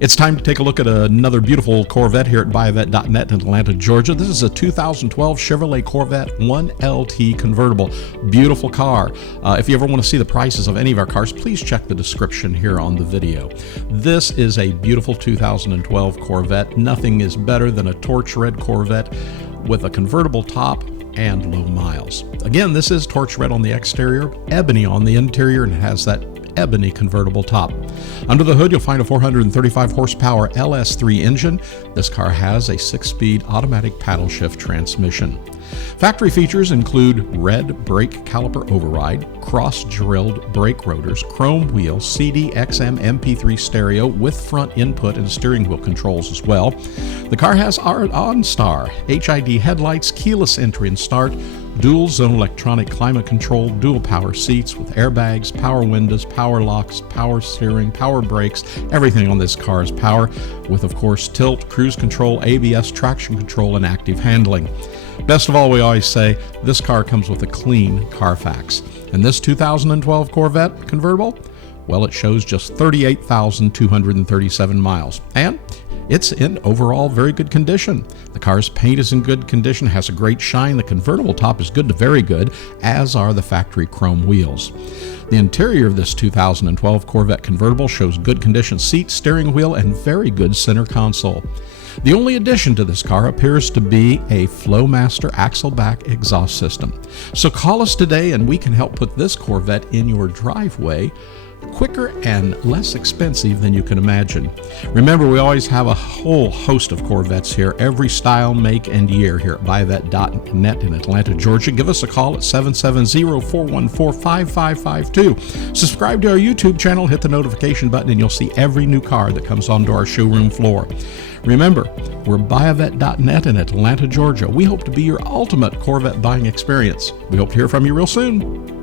It's time to take a look at another beautiful Corvette here at buyavette.net in Atlanta, Georgia. This is a 2012 Chevrolet Corvette 1LT convertible. Beautiful car. If you ever want to see the prices of any of our cars, please check the description here on the video. This is a beautiful 2012 Corvette. Nothing is better than a torch red Corvette with a convertible top and low miles. Again, this is torch red on the exterior, ebony on the interior, and it has that ebony convertible top. Under the hood, you'll find a 435 horsepower LS3 engine. This car has a 6-speed automatic paddle shift transmission. Factory features include Red Brake Caliper Override, cross-drilled brake rotors, chrome wheels, CD, XM, MP3 stereo with front input and steering wheel controls as well. The car has our OnStar, HID headlights, keyless entry and start, dual zone electronic climate control, dual power seats with airbags, power windows, power locks, power steering, power brakes. Everything on this car is power with, of course, tilt, cruise control, ABS, traction control, and active handling. Best of all, we always say this car comes with a clean Carfax. And this 2012 Corvette convertible, well, it shows just 38,237 miles. And it's in overall very good condition. The car's paint is in good condition, has a great shine. The convertible top is good to very good, as are the factory chrome wheels. The interior of this 2012 Corvette convertible shows good condition seats, steering wheel, and very good center console. The only addition to this car appears to be a Flowmaster axle-back exhaust system. So call us today and we can help put this Corvette in your driveway quicker and less expensive than you can imagine. Remember, we always have a whole host of Corvettes here, every style, make, and year here at buyavette.net in Atlanta, Georgia. Give us a call at 770-414-5552. Subscribe to our YouTube channel, hit the notification button, and you'll see every new car that comes onto our showroom floor. Remember, we're buyavette.net in Atlanta, Georgia. We hope to be your ultimate Corvette buying experience. We hope to hear from you real soon.